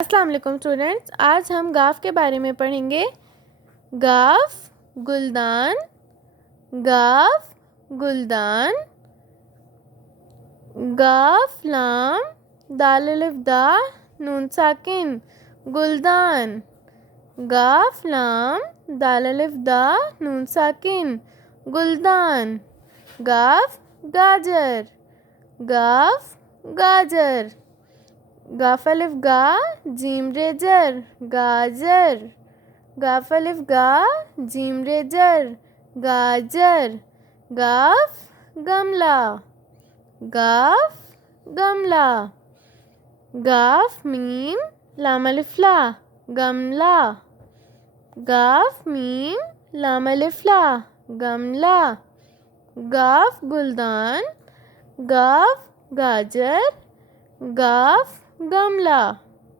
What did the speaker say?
अस्सलाम वालेकुम स्टूडेंट्स, आज हम गाफ के बारे में पढ़ेंगे। गाफ गुलदान, गाफ गुलदान, गाफ लाम दाल अलिफ दा नून साकिन गुलदान, गाफ लाम दाल अलिफ दा नून साकिन गुलदान, गाफ गाजर, गाफ गाजर, गाफ अलिफ गा जीम रेजर गाजर, गाफ अलिफ गा जीम रेजर गाजर, गाफ गमला, गाफ गमला, गाफ मीम लाम अलिफ ला गमला, गाफ मीम लाम अलिफ ला गमला, गाफ गुलदान, गाफ गाजर, गाफ गमला।